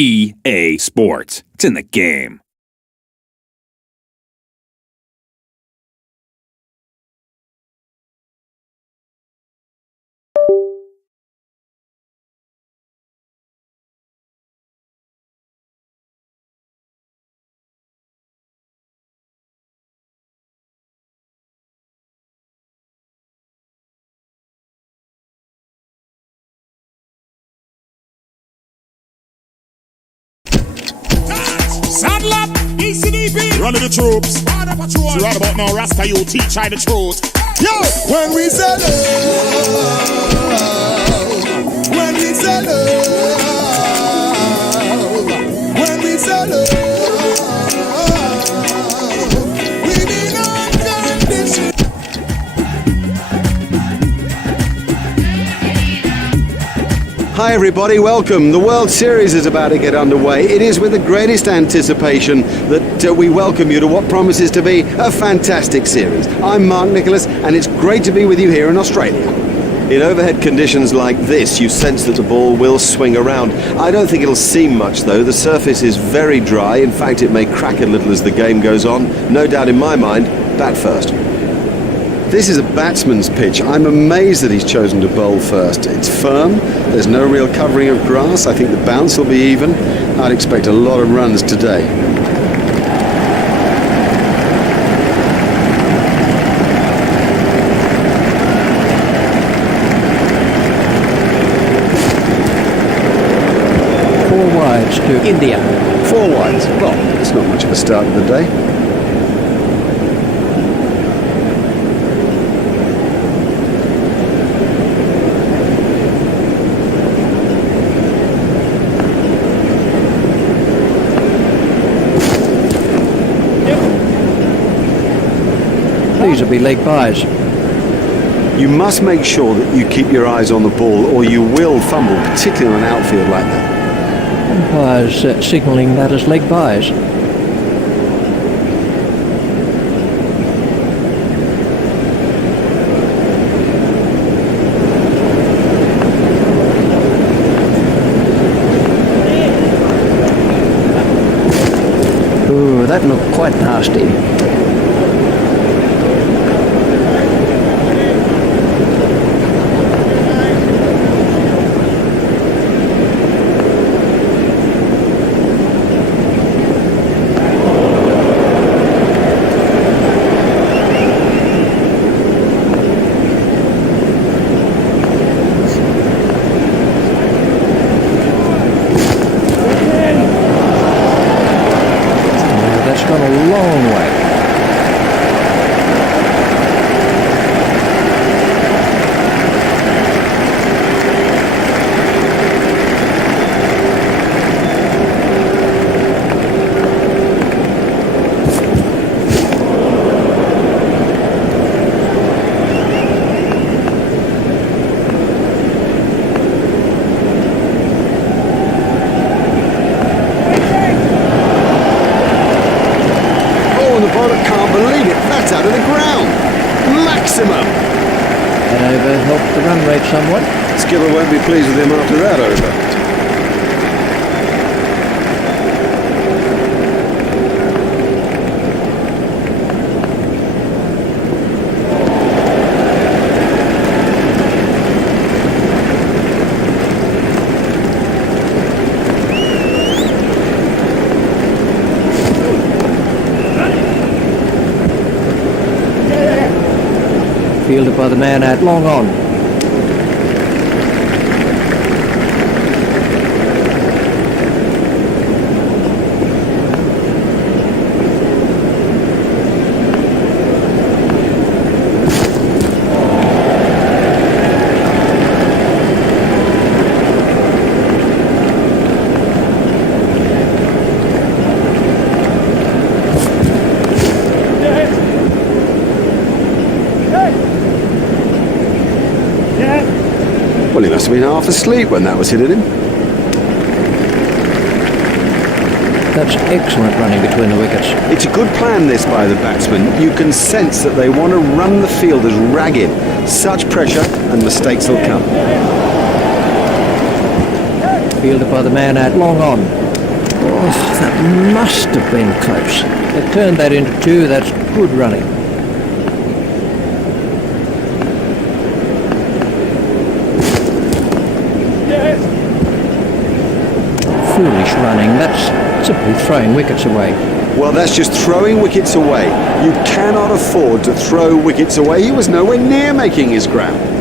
EA Sports. It's in the game. Saddle up, ECDP, running the troops. So right about now, Rasta you teach I the truth. Yo, when we say love, when we say love, when we say love, we mean unconditional. Hi everybody, welcome. The World Series is about to get underway. It is with the greatest anticipation that we welcome you to what promises to be a fantastic series. I'm Mark Nicholas and it's great to be with you here in Australia. In overhead conditions like this, you sense that the ball will swing around. I don't think it'll seem much though. The surface is very dry. In fact, it may crack a little as the game goes on. No doubt in my mind, bat first. This is a batsman's pitch. I'm amazed that he's chosen to bowl first. It's firm, there's no real covering of grass. I think the bounce will be even. I'd expect a lot of runs today. Four wides to India. Four wides. Well, it's not much of a start of the day. These will be leg byes. You must make sure that you keep your eyes on the ball or you will fumble, particularly on an outfield like that. Umpires signalling that as leg byes. Ooh, that looked quite nasty. Gone a long way. Can't believe it, that's out of the ground. Maximum. That over helped the run rate somewhat. Skipper won't be pleased with him after that over. Fielded by the man out long on. Well, he must have been half asleep when that was hit at him. That's excellent running between the wickets. It's a good plan, this, by the batsman. You can sense that they want to run the fielders ragged. Such pressure and mistakes will come. Fielded by the man out long on. Oh, that must have been close. They turned that into 2. That's good running. Foolish running. That's simply throwing wickets away. Well, that's just throwing wickets away. You cannot afford to throw wickets away. He was nowhere near making his ground.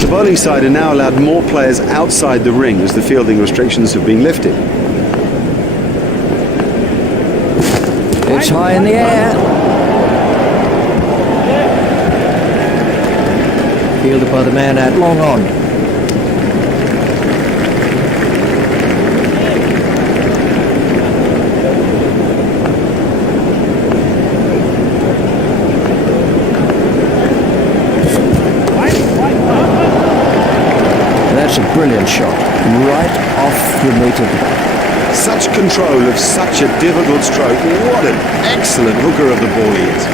The bowling side are now allowed more players outside the ring as the fielding restrictions have been lifted. It's high in the air. Fielded by the man out long on. That's a brilliant shot, right off the meter. Such control of such a difficult stroke. What an excellent hooker of the ball he is.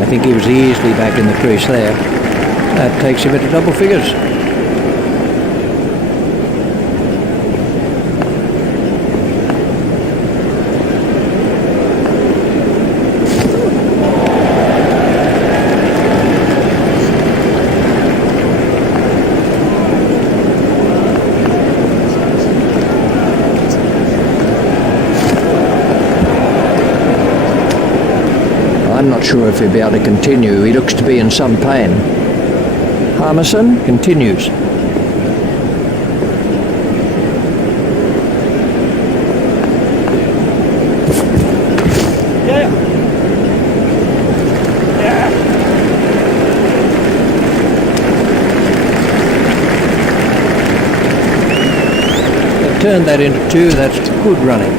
I think he was easily back in the crease there. That takes him into double figures. I'm not sure if he'll be able to continue. He looks to be in some pain. Harmison continues. They've turned that into 2. That's good running.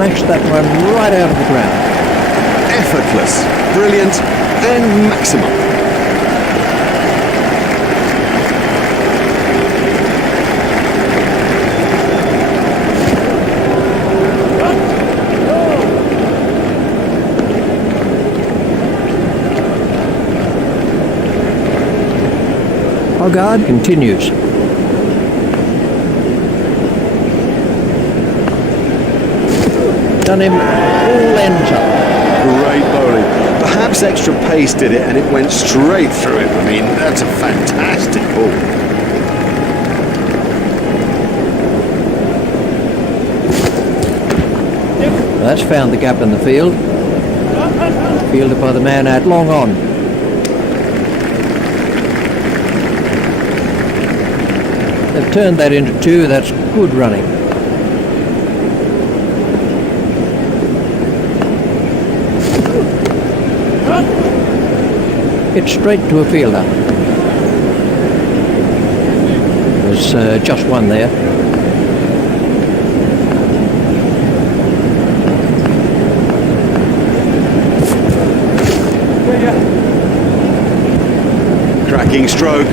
Smashed that one right out of the ground. Effortless, brilliant and maximum. Hogarth continues. Done him all ends up. Great bowling. Perhaps extra pace did it and it went straight through him. I mean, that's a fantastic ball. That's found the gap in the field. Fielded by the man out long on. They've turned that into two. That's good running. It's straight to a fielder. There's just one there. Cracking stroke.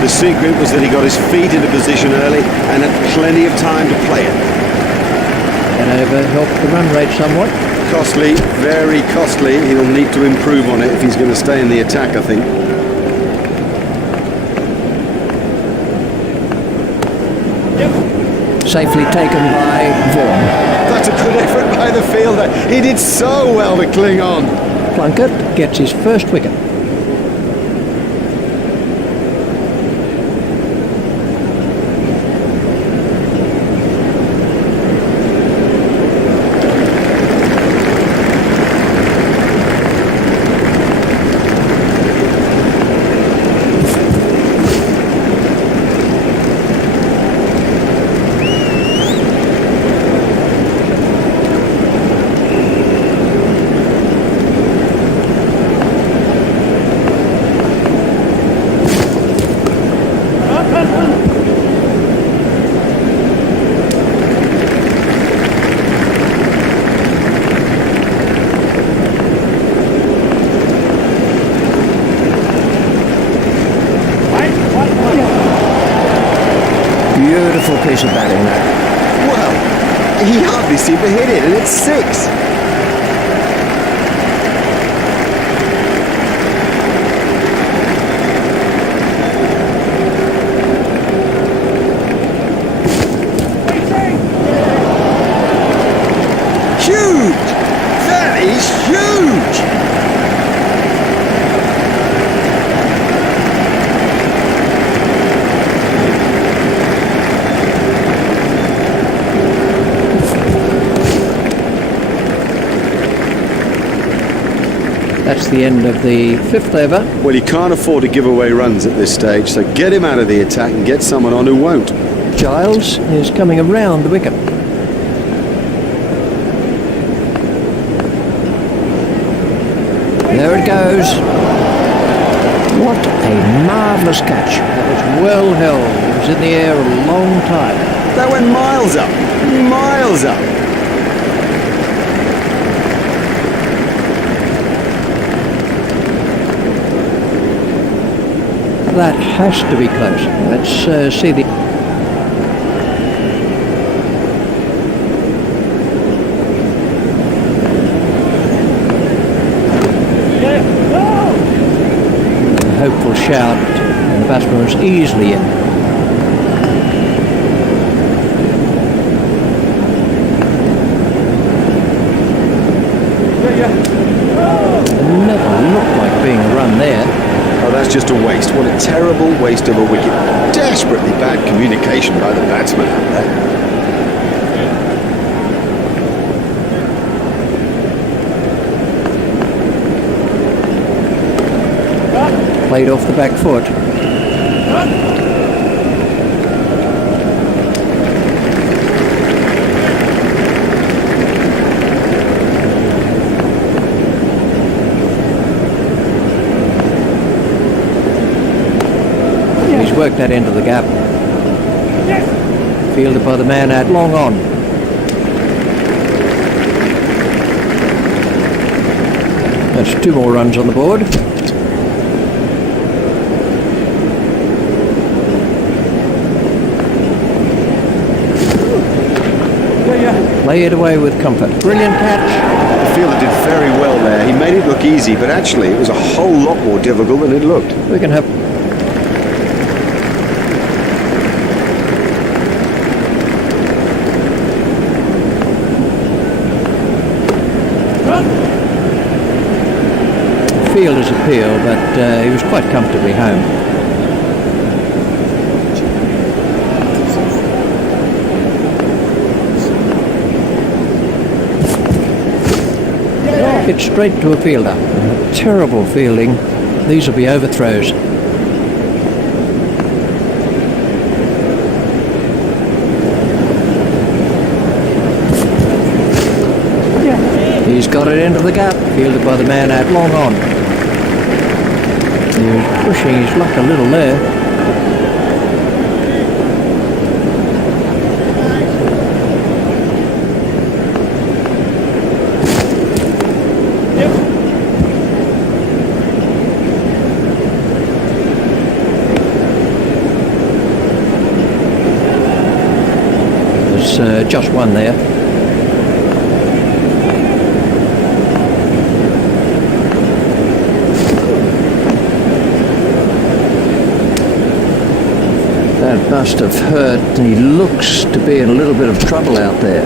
The secret was that he got his feet into position early and had plenty of time to play it. And over helped the run rate somewhat. Costly, very costly. He'll need to improve on it if he's going to stay in the attack, I think. Safely taken by Vaughan. That's a good effort by the fielder. He did so well to cling on. Plunkett gets his first wicket. Beautiful piece of batting that. Well, he hardly seemed to hit it, and it's six. Huge! That is huge! That's the end of the fifth over. Well, you can't afford to give away runs at this stage, so get him out of the attack and get someone on who won't. Giles is coming around the wicket. There it goes. What a marvellous catch. That was well held. It was in the air a long time. That went miles up. Miles up. That has to be close. Let's see the... A hopeful shout, and the batsman was easily in. It never looked like being a run there. Oh, that's just a waste. What a terrible waste of a wicket. Desperately bad communication by the batsman out there. Played off the back foot. He's worked that into the gap. Fielded by the man out long on. That's 2 more runs on the board. Play it away with comfort. Brilliant catch. The fielder did very well there. He made it look easy, but actually it was a whole lot more difficult than it looked. We can have... Fielder's appeal, but he was quite comfortably home. Hit straight to a fielder. Terrible fielding. These will be overthrows. He's got it into the gap, fielded by the man out long on. He was pushing his luck a little there. There's just one there. That must have hurt. He looks to be in a little bit of trouble out there.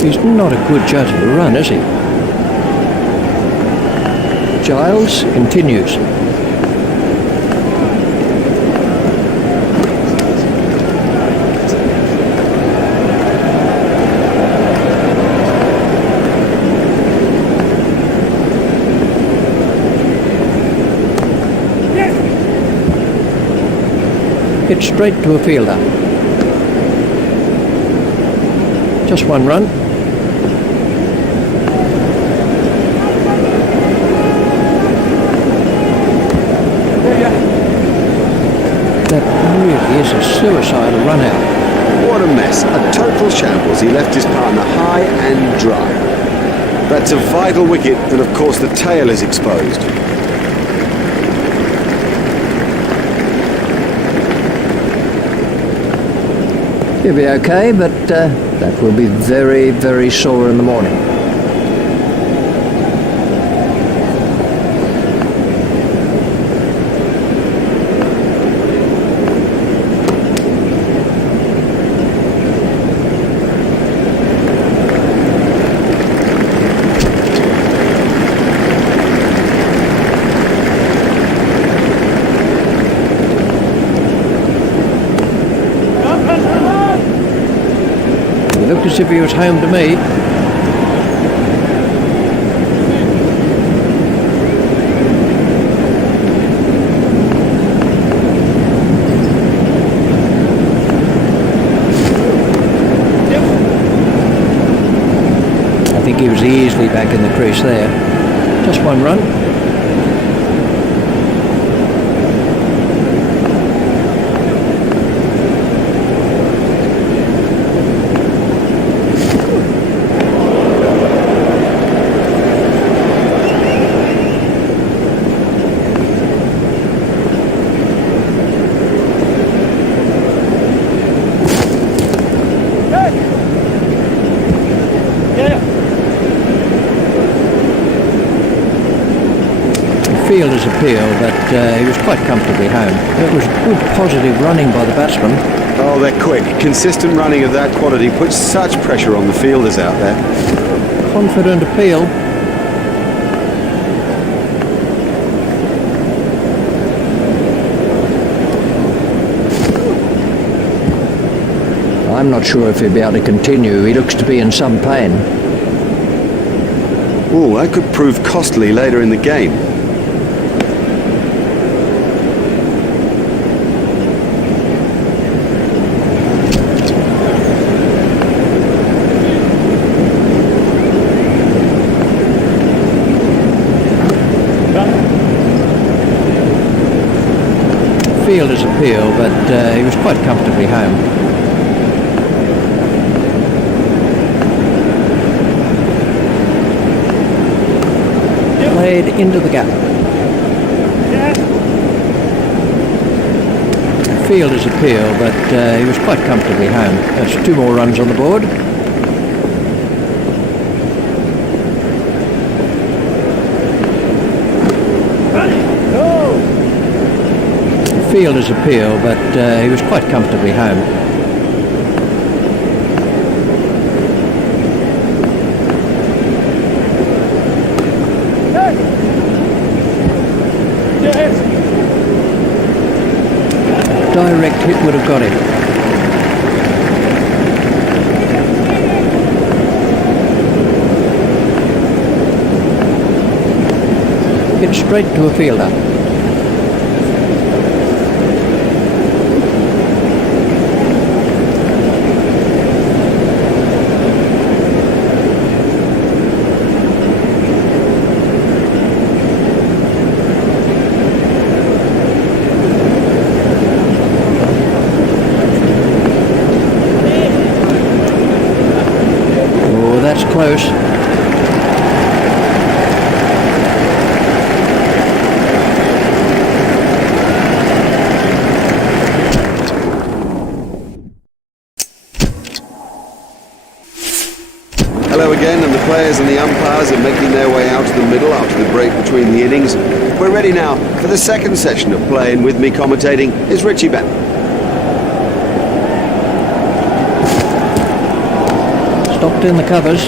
He's not a good judge of a run, is he? Giles continues. Hit straight to a fielder. Just one run. That really is a suicidal run out. What a mess. A total shambles. He left his partner high and dry. That's a vital wicket, and of course the tail is exposed. He'll be okay, but that will be very, very sore in the morning. Looked as if he was home to me. I think he was easily back in the crease there. Just one run. Fielder's appeal, but he was quite comfortably home. It was good positive running by the batsman. Oh, they're quick. Consistent running of that quality puts such pressure on the fielders out there. Confident appeal. I'm not sure if he'll be able to continue. He looks to be in some pain. Oh, that could prove costly later in the game. Fielder's appeal, but he was quite comfortably home. Played into the gap. Fielder's appeal, but he was quite comfortably home. That's 2 more runs on the board. Fielder's appeal, but he was quite comfortably home. direct hit would have got him. Hit straight to a fielder. Close. Hello again, and the players and the umpires are making their way out to the middle after the break between the innings. We're ready now for the second session of play, and with me commentating is Richie Bennett. Stopped in the covers.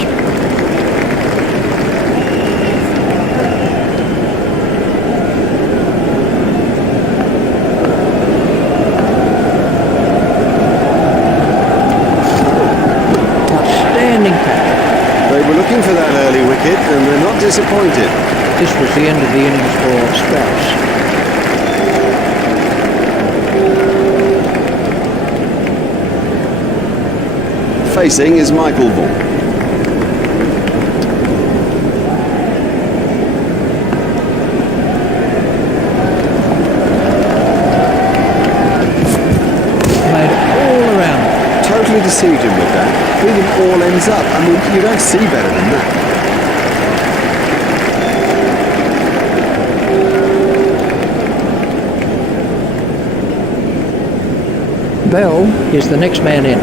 Outstanding catch. They were looking for that early wicket, and they're not disappointed. This was the end of the innings for Strauss. Facing is Michael Vaughan. Made all around. Totally deceived him with that. Feeling all ends up. I mean, you don't see better than that. Bell is the next man in.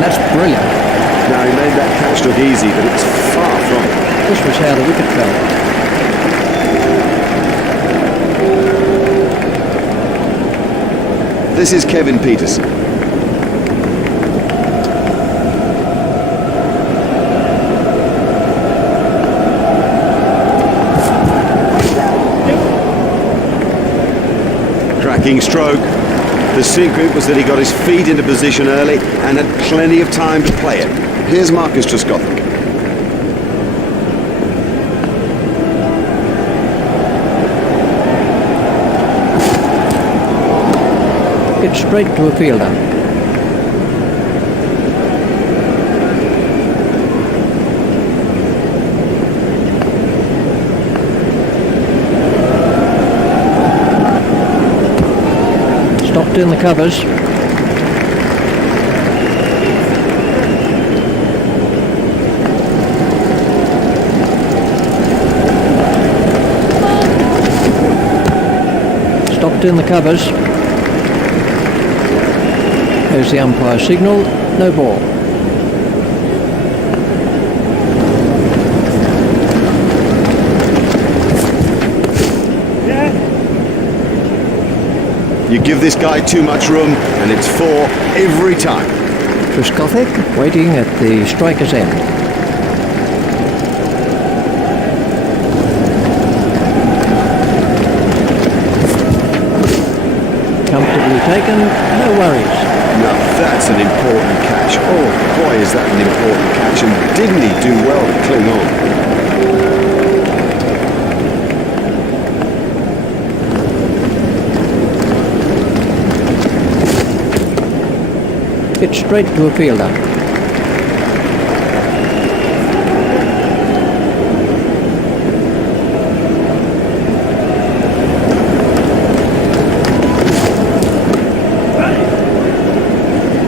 That's brilliant. Now, he made that catch look easy, but it's far from it. This was how the wicket fell. This is Kevin Peterson. Cracking stroke. The secret was that he got his feet into position early and had plenty of time to play it. Here's Marcus Trescothick. Hit straight to a fielder. Stopped in the covers. Stopped in the covers. There's the umpire signal. No ball. You give this guy too much room, and it's 4 every time. Trescothick waiting at the striker's end. Comfortably taken, no worries. Now that's an important catch. Oh boy, is that an important catch, and didn't he do well to cling on? Hit straight to a fielder.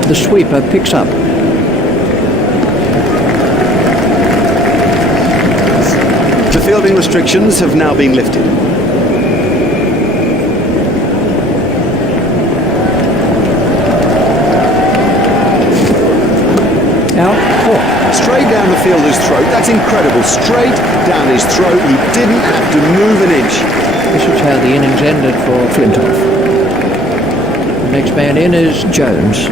The sweeper picks up. The fielding restrictions have now been lifted. Out, four. Straight down the fielder's throat. That's incredible. Straight down his throat. He didn't have to move an inch. This was how the innings ended for Flintoff. The next man in is Jones.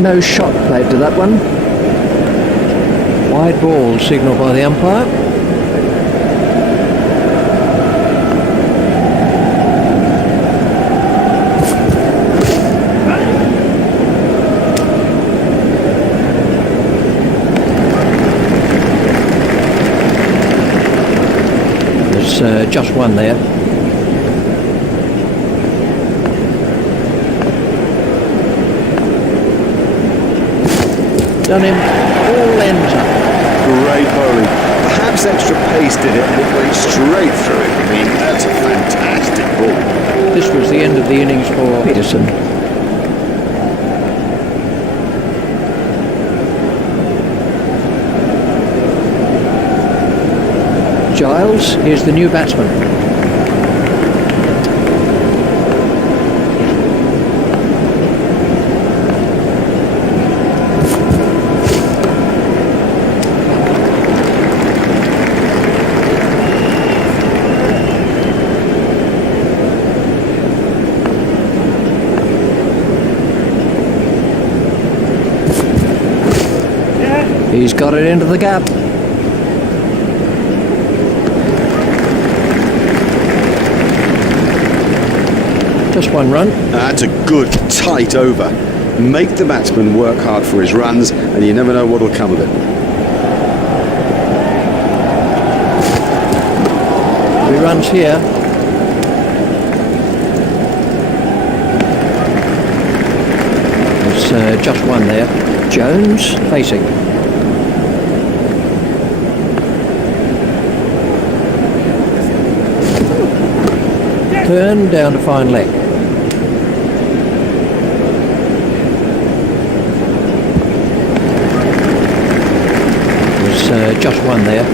No shot played to that one. Wide ball signalled by the umpire. There's just one there. Done him, all ends up. Great bowling. Perhaps extra pace did it, and it went straight through it. I mean, that's a fantastic ball. This was the end of the innings for Peterson. Giles is the new batsman. He's got it into the gap. Just one run. That's a good, tight over. Make the batsman work hard for his runs, and you never know what will come of it. Three runs here. There's just one there. Jones facing. Turn down to fine leg. There's just one there.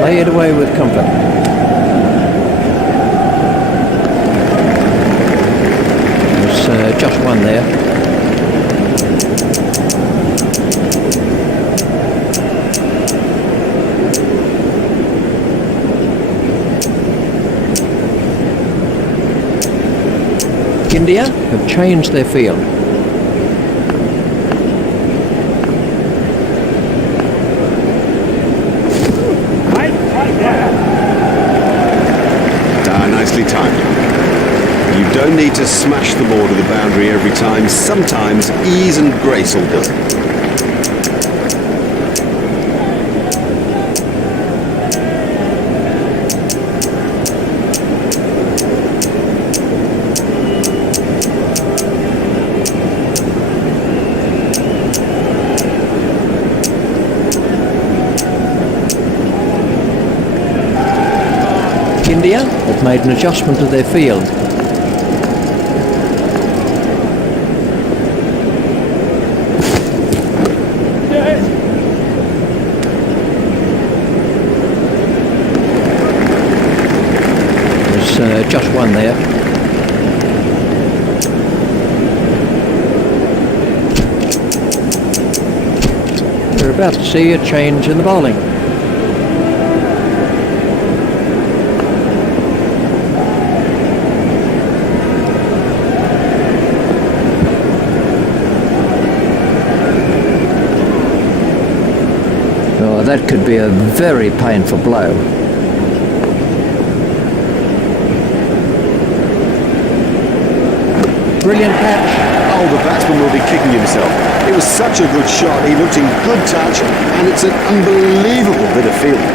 Play it away with comfort. There's just one there. India have changed their field. Nicely timed. You don't need to smash the ball to the boundary every time. Sometimes ease and grace will do it. India have made an adjustment to their field. There's just one there. We're about to see a change in the bowling. that could be a very painful blow. Brilliant catch. Oh, the batsman will be kicking himself. It was such a good shot. He looked in good touch, and it's an unbelievable bit of fielding.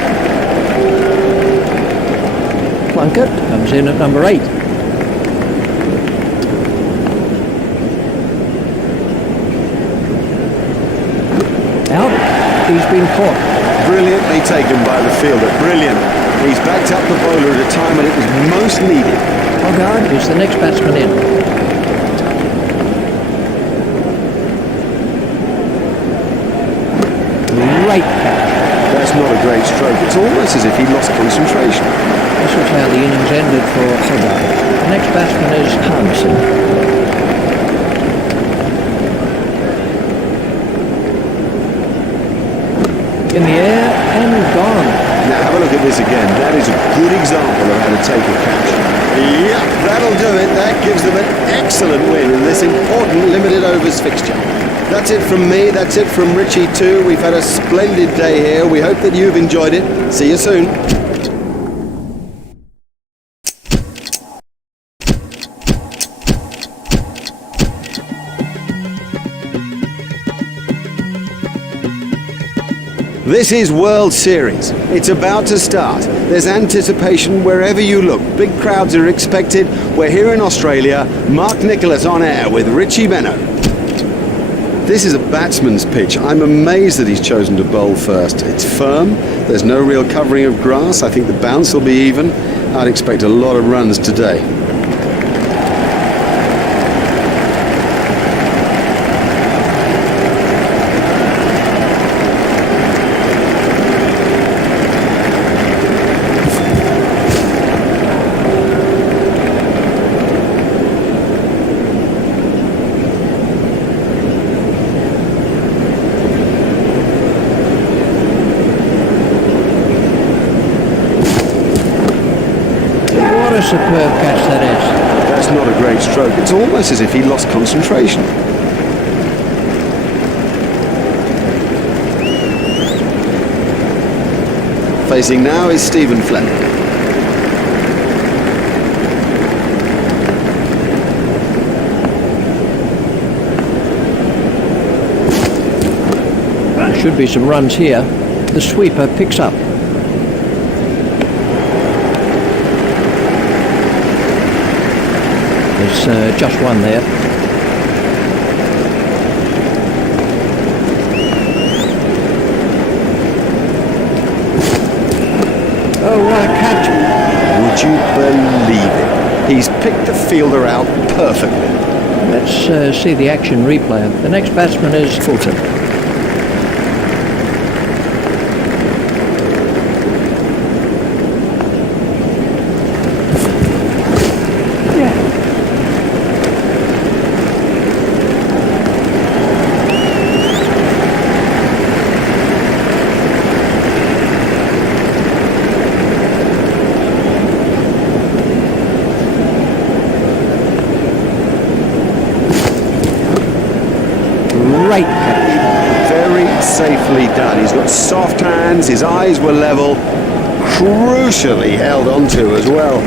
Plunkett comes in at number 8. Out. He's been caught. Brilliantly taken by the fielder. Brilliant. He's backed up the bowler at a time when it was most needed. Hoggard is the next batsman in. Great catch. That's not a great stroke. It's almost as if he lost concentration. This was how the innings ended for Hoggard. The next batsman is Hansen. In the air and gone. Now have a look at this again. That is a good example of how to take a catch. Yep, that'll do it. That gives them an excellent win in this important limited overs fixture. That's it from me. That's it from Richie too. We've had a splendid day here. We hope that you've enjoyed it. See you soon. This is World Series. It's about to start. There's anticipation wherever you look. Big crowds are expected. We're here in Australia. Mark Nicholas on air with Richie Benno. This is a batsman's pitch. I'm amazed that he's chosen to bowl first. It's firm. There's no real covering of grass. I think the bounce will be even. I'd expect a lot of runs today. What a superb catch that is. That's not a great stroke. It's almost as if he lost concentration. Facing now is Stephen Fleming. There should be some runs here. The sweeper picks up. There's just one there. Oh, what a catch. Would you believe it? He's picked the fielder out perfectly. Let's see the action replay. The next batsman is Fulton. Great catch. Very safely done. He's got soft hands, his eyes were level, crucially held onto as well.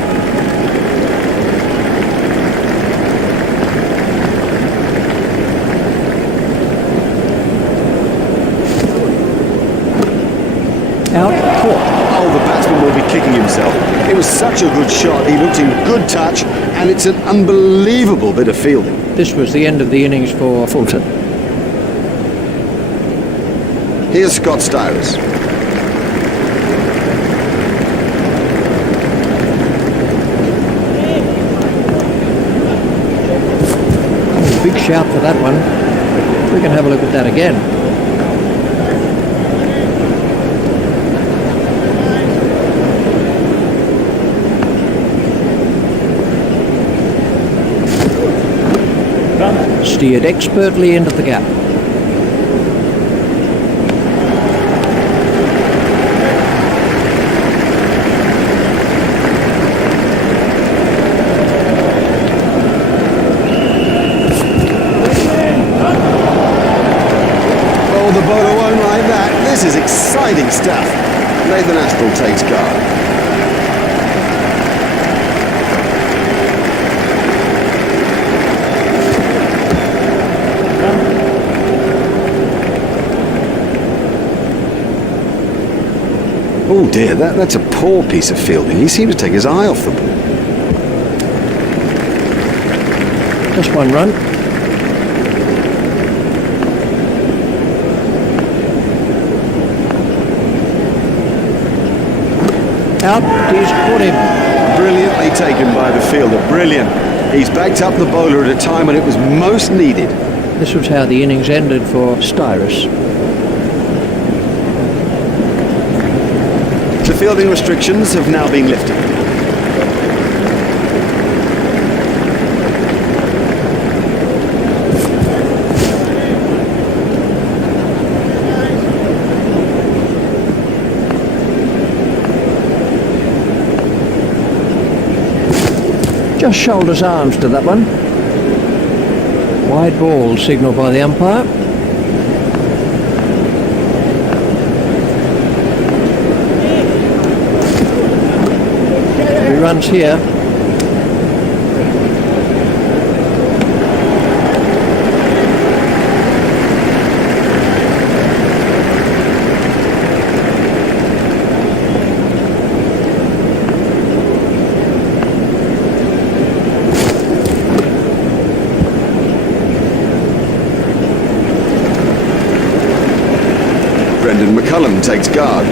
Out, caught. Oh, the batsman will be kicking himself. It was such a good shot. He looked in good touch, and it's an unbelievable bit of fielding. This was the end of the innings for Fulton. Here's Scott Stowers. Big shout for that one. We can have a look at that again. Steered expertly into the gap. Oh, the bowler won't like that. This is exciting Excellent stuff. Nathan Aspel takes guard. Oh dear, that's a poor piece of fielding. He seems to take his eye off the ball. Just one run. Out, he's caught him. Brilliantly taken by the fielder, brilliant. He's backed up the bowler at a time when it was most needed. This was how the innings ended for Styrus. The fielding restrictions have now been lifted. Just shoulders arms to that one. Wide ball signalled by the umpire. 3 runs here. McCullum takes guard.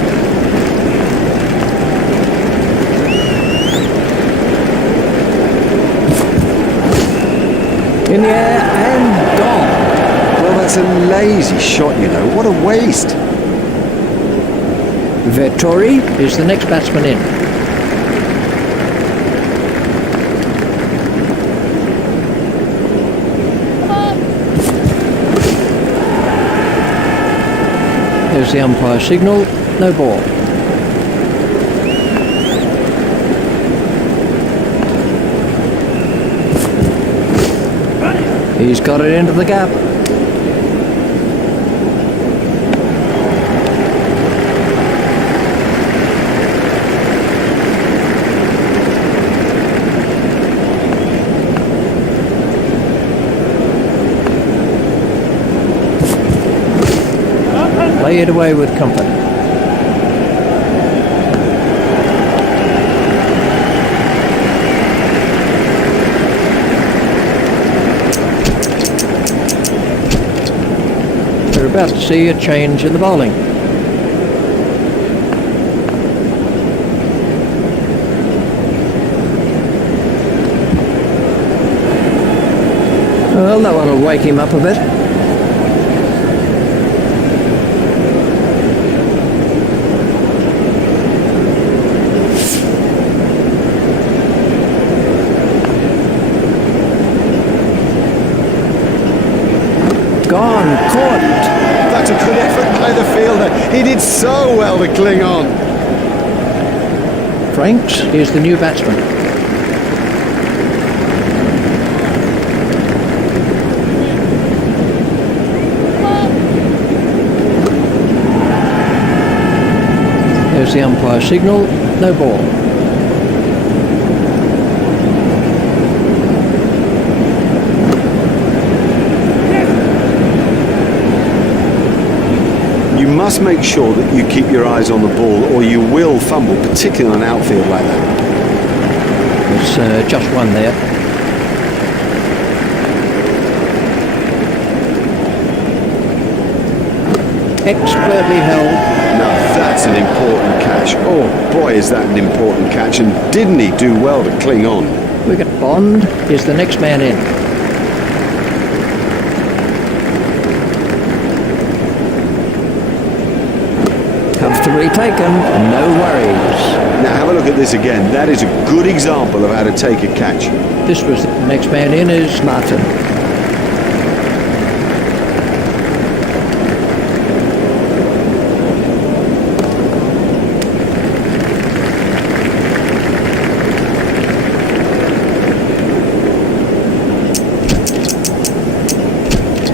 In the air and gone. Well, that's a lazy shot, you know. What a waste. Vettori is the next batsman in. There's the umpire signal, no ball. He's got it into the gap. Play it away with comfort. We're about to see a change in the bowling. Well, that one will wake him up a bit. Gone, caught. That's a good effort by the fielder. He did so well to cling on. Franks is the new batsman. There's the umpire signal, no ball. You must make sure that you keep your eyes on the ball or you will fumble, particularly on an outfield like that. There's just one there. Expertly held. Now that's an important catch. Oh boy, is that an important catch, and didn't he do well to cling on? Wicket Bond is the next man in. Comfortably taken, no worries. Now have a look at this again. That is a good example of how to take a catch. This was the next man in is Martin.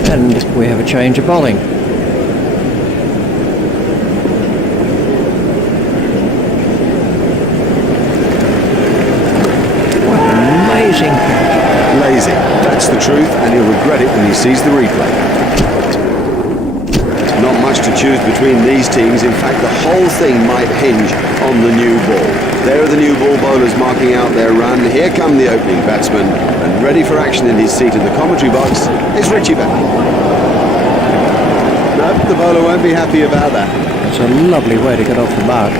And we have a change of bowling. amazing catch. Lazy, that's the truth, and he'll regret it when he sees the replay. Not much to choose between these teams. In fact, the whole thing might hinge on the new ball. There are the new ball bowlers marking out their run. Here come the opening batsmen, and ready for action in his seat in the commentary box is Richie Bennett. No, the bowler won't be happy about that. It's a lovely way to get off the mark.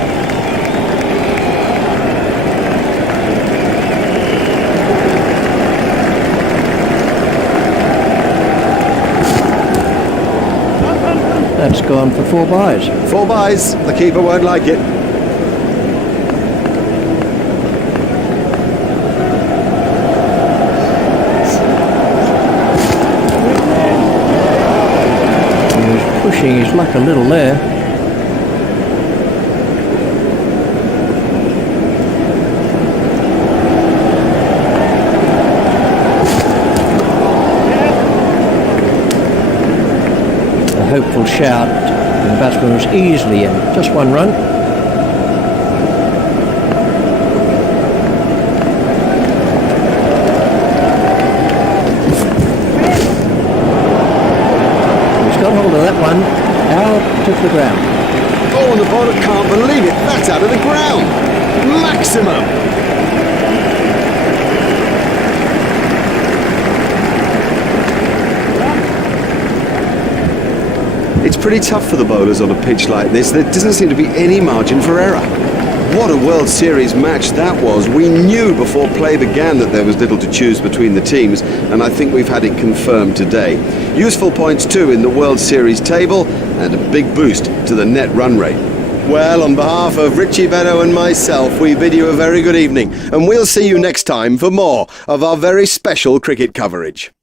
That's gone for 4 byes. 4 byes, the keeper won't like it. He was pushing his luck a little there. Hopeful shout, and the batsman was easily in. Just 1 run. He's got hold of that one, out of the ground. Oh, and the bowler can't believe it. That's out of the ground. Maximum. It's pretty tough for the bowlers on a pitch like this. There doesn't seem to be any margin for error. What a World Series match that was. We knew before play began that there was little to choose between the teams, and I think we've had it confirmed today. Useful points too in the World Series table, and a big boost to the net run rate. Well, on behalf of Richie Benno and myself, we bid you a very good evening, and we'll see you next time for more of our very special cricket coverage.